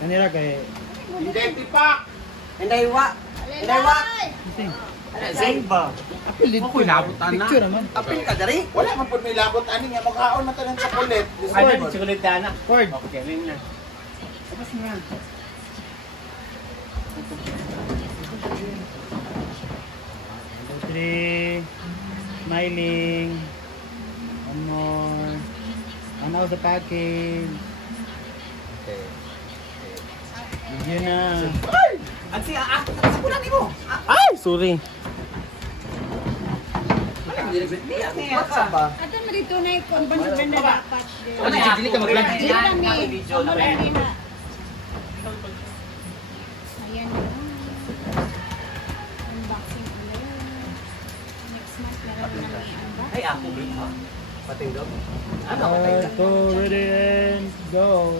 Kanira kay... Hindi, tipak! Hinday wa. Hinday wa. Save ba? Apil dito ko inabutan na. Picture naman. Apil ka dari. Wala man po may labot ani nga magkaon na tanan sa kulit. Ay, na, chocolate na anak. Ford. Okay, rin na. Tapos na. Three. Smiling. One more. One out the package. Okay. Yun na. Ansi sabunan nimo. Ay, sorry. What's up ba? Ato mo dito na ikon ba sa ganda dapat. Ano yung dili ka mag-vlog? Dili kami. Video na Wala rin. rin na. Ayan na. Unboxing ulit. Next month meron na may unboxing. Ay ako bring ha. Patinggaw. Ano ka Alright, tayo? so ready and go.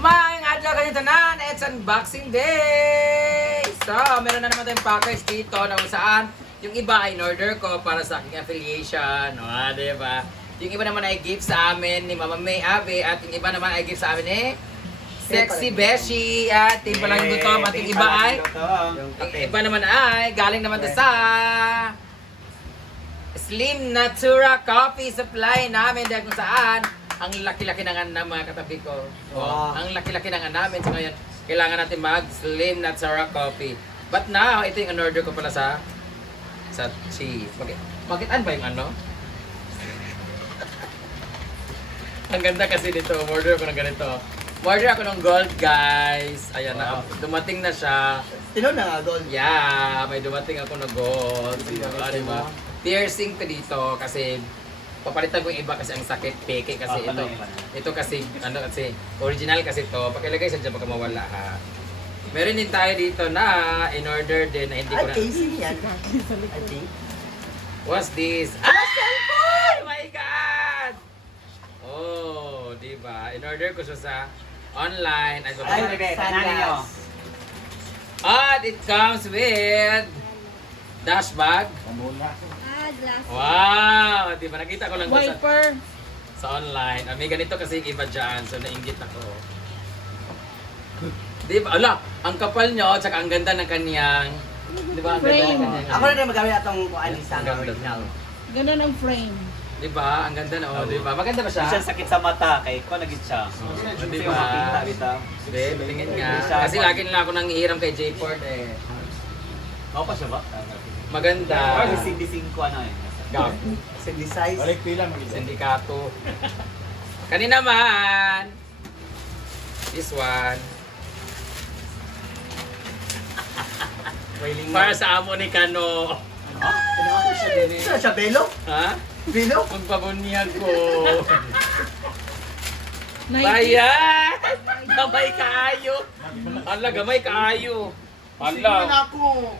Maayong adlaw kayo tanan, it's unboxing day! So, meron na naman tayong package dito na kung saan yung iba ay in-order ko para sa aking affiliation. O, diba? Yung iba naman ay gift sa amin ni Mama May Ave at yung iba naman ay gift sa amin ni Sexy Beshi at Team Palang Gutom at yung iba ay yung iba naman ay galing naman sa Slim Natura Coffee Supply namin dahil kung saan ang laki-laki na nga ng mga katabi ko. Wow. Ang laki-laki na nga namin. So ngayon, kailangan natin mag Slim Natura Coffee. But now, ito yung in-order ko pala sa cheese. Bakit ba yung ano? Ang ganda kasi dito. Order ko ng ganito. Order ako ng gold, guys. Ayan na. Dumating na siya. Tino na nga gold. Yeah, may dumating ako na gold. Diba? Piercing to dito kasi papalitan ko yung iba kasi ang sakit, peke kasi ito. Ito kasi, ano kasi, original kasi to. Pakilagay sa dyan baka mawala ha. Meron din tayo dito na in-order din na hindi ko Ay, na... casing yan. I think. What's this? Ah! Cellphone! Oh my God! Oh, diba? In-order ko siya sa online. Ay, sunglass. At it comes with dash bag. Glass. Wow! Di ba? Nakita ko lang doon Wiper. sa online. Ah, may ganito kasi yung iba dyan. So, nainggit ako. Di ba? Ala! Ang kapal nyo, tsaka ang ganda ng kanyang... Di ba? Ang ganda ng kanyang... Ako na rin magamit atong kuan ni Sang Ang ganda. original. Ganun ang frame. Di ba? Ang ganda na. Oh, di ba? Maganda ba siya? Siya sakit sa mata, kay ko nagit siya. Di Hindi ba? ko makita bitaw. Hindi, tingin nga. Kasi lagi nila ako nang hihiram kay J. Ford eh. Ako pa siya ba? Maganda. Parang CD5 ano eh. Gab. Synthesize. Balik pila mag Sindikato. Kanina man. This one. Para sa amo ni Kano. Saan siya belo? Ha? Belo? Magpabunyag ko. Bayan! Gamay kaayo. Ala, gamay kaayo. Ala, ako.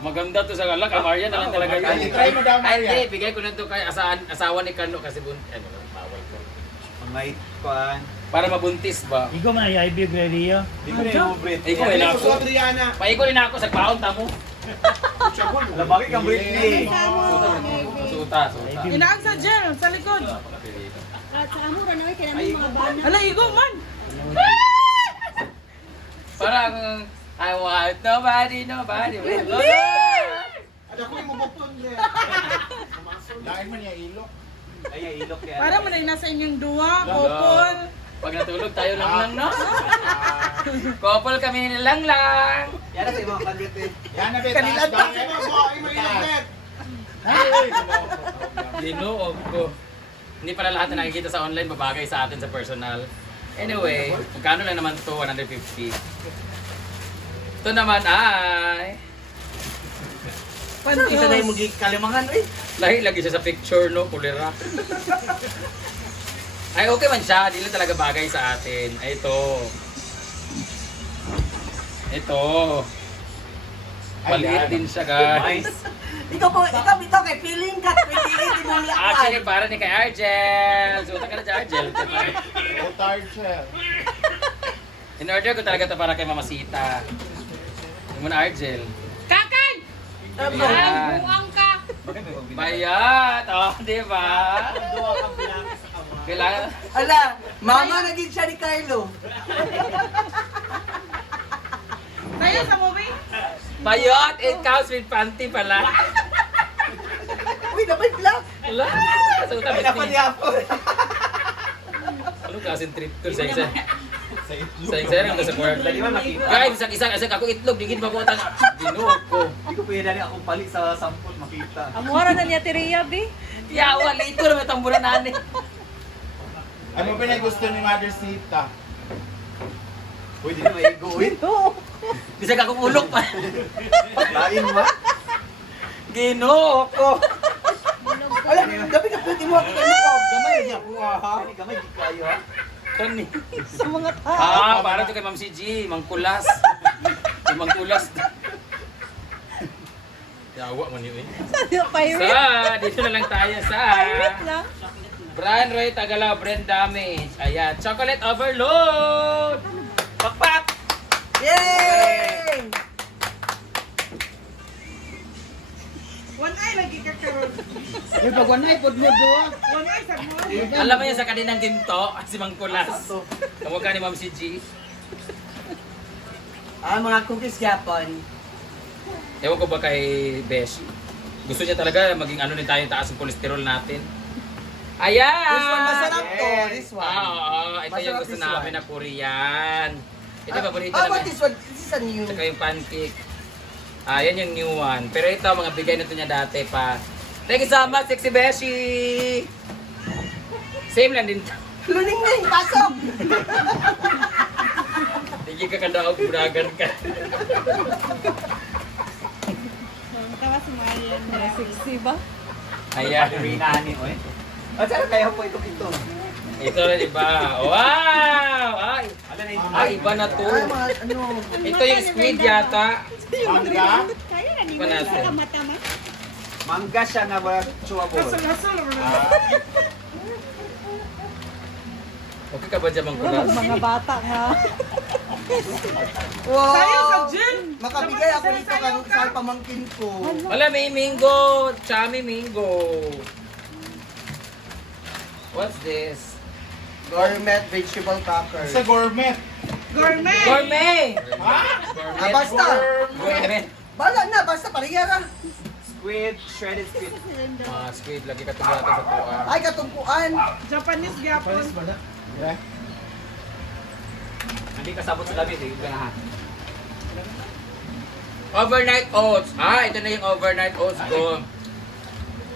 maganda to sa ala. Kamarya na lang talaga. Try mo daw, Ay, Maria. hindi. Bigay ko na to kay asawa ni Kano kasi ano, bawal ko. May kuan. Para mabuntis ba? Ikaw man ay IB Grelia. Di ko na breathe. Ikaw ay Ako nako. sa Adriana. Paigulin na ako sa paon tamo. Alam bakit kang Britney? Suta. Inaag sa gel, sa likod. At sa amo ron ay kailangan mga bana. Ala, igo man. Parang I want nobody will go. Ada ko mo bukton de. Lain man ya ilok. Ay, ilok yan. Para man ay nasa inyong duwa, couple. Pag natulog tayo lang no? Couple kami lang. Yan na sa ibang kandidat eh. Yan na bet. Kanila Kanila to. Ay may ilok net. Dinuog ko. Hindi pala lahat na nakikita sa online babagay sa atin sa personal. Anyway, magkano lang naman to? 150. Ito naman ay Paano isa na yung Pantos. kalimangan eh? lahi lagi siya sa picture no, kulira. Ay okay man siya, di lang talaga bagay sa atin. Ay ito. Ito. Maliit din siya guys. Ikaw ito kay feeling ka 28 mong Actually lakad. para ni kay Argel. Suta ka na si Argel. Oh, tired siya. In order ko talaga to para kay Mama Sita. Yung muna Argel. Kakay! Ayan. Buang ka! Bayat! Oh, di ba? Kailangan... Ala, mama naging siya ni Carlo. Bayot, it comes with panty pala. Uy, dapat black. Ala, so Ay, tapos dapat ni. niya ako. Ano kasing trip to sa isa? Sa isa lang sa kwarta. Di ba makita? Guys, isang ako itlog, digid ba ko utang. Ginoo ko. Hindi ko pwede na akong palit sa sampot makita. Amuara na niya Teria, be. Yawa, ito na may tamburan nani. Ano ba na gusto ni Mother Sita? Uy, di na maiguin. Bisa ka kong ulok pa. Lain ba? Ginoo ko. Wala, dapat na pwede mo ako kayo. Gamay niya ko ha. Hindi ka may di kayo ha. Kani. Sa mga tao. Ah, para to kay Ma'am si G, mangkulas. Si mangkulas. Yawa man yun eh. Pirate. Sa, dito na lang tayo sa Pirate lang. Brian Roy Tagalaw, Brand Damage. Ayan, Chocolate Overload! Pakpak! Yay! One eye lagi ka karon. Uy, pag one night, pod mo doon. One eye sa mo. Alam mo yun sa kaninang ginto, si Mangkulas. Kamukha ni Ma'am si G. Mga cookies Japon. Ewan ko ba kay Besh? Gusto niya talaga maging ano din tayo taas ang kolesterol natin. Ayan! This one, masarap to. This one. Oo, ito yung Masarap gusto this namin one. na Korean. Ito paborito what namin. this one? This is a new. Saka yung pancake. Ah, yan yung new one. Pero ito, mga bigay na ito niya dati pa. Thank you so much, Sexy Beshi! Same lang din. Luning-ning, pasok! Hindi ka kanda ako, buragan ka. Tawa si Marian. Sexy ba? Ayan. Rinani, oy. At saan kaya po ito? Ito na, diba? Wow! Ay! Ano na yung Ay, iba na to. Ay, mga ano. Ito yung squid yata. Mangga? Kaya na, di Iba natin. mata-mata. mangga siya nga ba chewable? Hasol-hasol. Okay ka ba dyan, Mangkulas? Mga bata nga. Wow! Sayang sa gin. Makabigay ako nito sa pamangkin ko. Wala, may mingo. Chami mingo. What's this? Gourmet vegetable cracker. Sa gourmet. Gourmet. Gourmet! Ha? Ah, basta. Gourmet. Bala na, basta pariyara. Squid, shredded squid. Squid, lagi ka tumula sa tuwa. Ay, katungkuan. Japanese Japon. Yeah. Hindi kasabot sa labi, eh. Ganahan. Overnight oats. Ah, ito na yung overnight oats ko.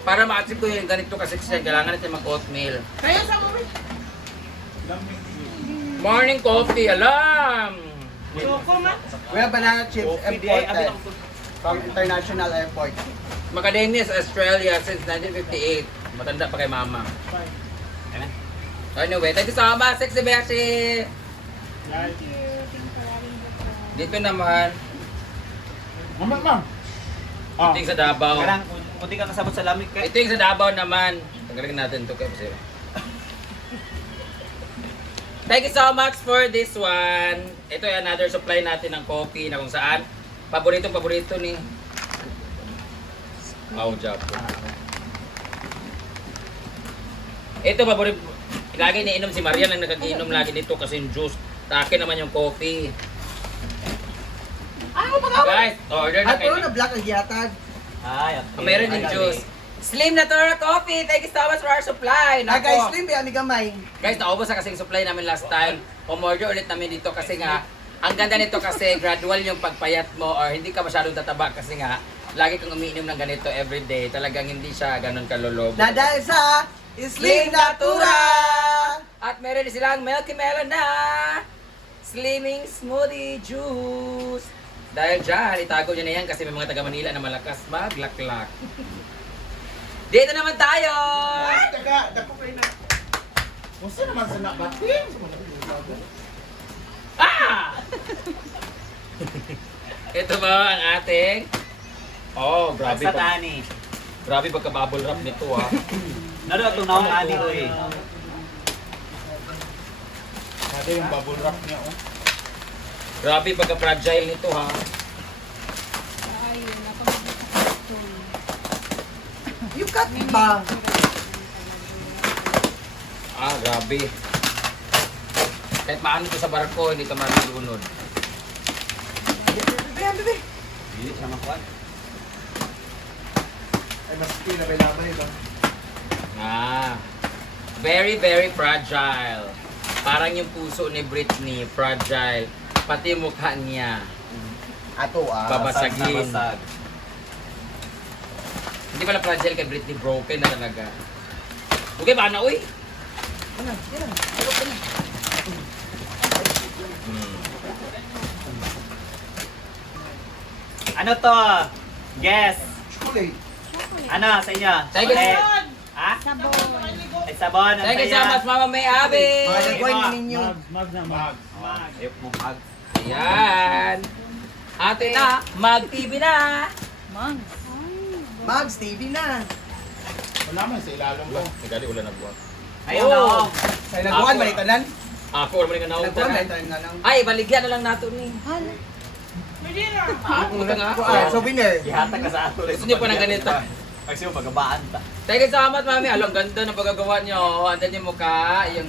Para ma-achieve ko yung ganito kasi kailangan natin mag-oatmeal. Kaya sa mo. Morning coffee, alam! Choco man. We have banana chips Coffee di ay imported abi from international airport. Macadamias, Australia since 1958. Matanda pa kay mama. Anyway, thank you so much, Sexy Beshi! Thank you. Thank you for having the Dito naman, Mama, ma'am. Ah. ito yung sa Davao. Karang, kung di ka kasabot sa lamig ka. Ito yung sa Davao naman. Tanggalin natin ito kasi. Thank you so much for this one. Ito yung another supply natin ng coffee na kung saan paborito ni Japo. Ito paborito. Lagi niinom si Marian ang nagkagiinom lagi nito kasi yung juice. Takin naman yung coffee. Guys, order na At pero kayo. na black ang gihatag. Ay, okay. Meron din juice. Slim Natura Coffee, thank you so much for our supply. Ah, guys, Nako. slim, amiga may. Guys, naubos na kasi yung supply namin last time. Umorder ulit namin dito kasi nga, ang ganda nito kasi gradual yung pagpayat mo or hindi ka masyadong tataba kasi nga, lagi kang umiinom ng ganito everyday. Talagang hindi siya ganun kalolobo. Na dahil sa Slim Natura! At meron din silang Milky Melon na Slimming Smoothie Juice. Dahil dyan, itago nyo na yan kasi may mga taga Manila na malakas maglaklak. Dito naman tayo! Ay, dako kayo na. Gusto naman sa nakating. Ah! Ito ba ang ating... Oh, grabe Sa pa. tani. Grabe pagka-bubble wrap nito ah. Nado itong naong ani ko eh. Kada yung bubble wrap niya, oh. Grabe pagka-fragile nito ha. Ayun, napag-ito. You cut ba? Ah, grabe. Kahit maano ito sa barko, hindi ka marunod. Bebe, bebe. Hindi siya makuha. Ay, mas pinabay-labay ba? Very, very fragile. Parang yung puso ni Britney, fragile. Pati yung mukha niya. Ato Babasagin. Basag. Hindi pala fragile kay Britney, broken na talaga. Okay ba na, uy? Ano to? Guess. Chocolate. Ano sa inyo? Thank you. Chocolate. Ha? Sabon. Ay, sabon. Ano Thank you sa'yo? so much, Mama May Abi. Mga Sige nagkuhan po. ninyo. Ayop mo mag. Ayan. Ate na, mag-TV na. Mangs. Mags, TV na. Wala man sa ilalong ba? Nagali wala nagbuhat. Ayun na ako. Sa nagkuhan, Ako. balitanan. Ako, wala ka na Nagkuhan, balitanan na lang. Ay, baligyan na lang nato ni. Hala. Pwede na. Puta nga. Souvenir. Ihatag ka sa ato. Gusto niyo pa ng ganito? Kasi mo pagkabaan ta. Thank you so much, Mami. Alam, ganda ng pagkagawa nyo. Andan yung mukha, yung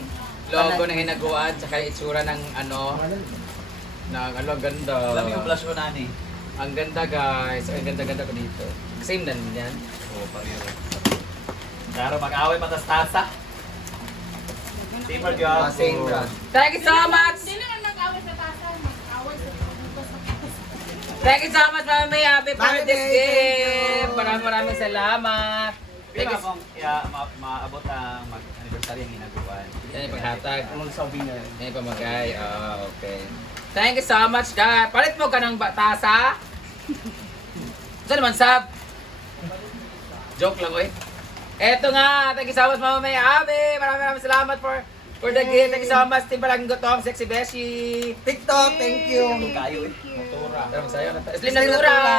logo na hinaguan, tsaka yung itsura ng ano, ang ganda. Alam yung blush ko na ni. Ang ganda, guys. Ang ganda-ganda ko dito. Same na yan. Oo, pareho. Pero mag-away matastasa. Safer job. Same brand. Thank you so much! Hindi naman nag-away sa tasa. Mag-away sa Thank you so much, Mami May. Happy Mami birthday May, thank gift! you. Maraming salamat. Hindi ba kung maabot ang mag-anniversary ang ginagawan? Yan yung paghatag. Ang souvenir. Yan yung pamagay. Okay. Thank you so much, guys. Palit mo ka ng tasa. Saan naman, Sab? Joke lang, oy. Eto nga, thank you so much, Mama May Abi. Maraming salamat for the gift. Thank you so much, Team Palaging Gutom, Sexy Beshi. TikTok, thank you. Kayo eh. Motora. Maraming sa'yo. Slim Slim Natura. Natura.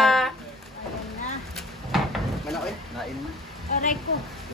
Ayan na. Mana, oy? Nain mo. Aray ko.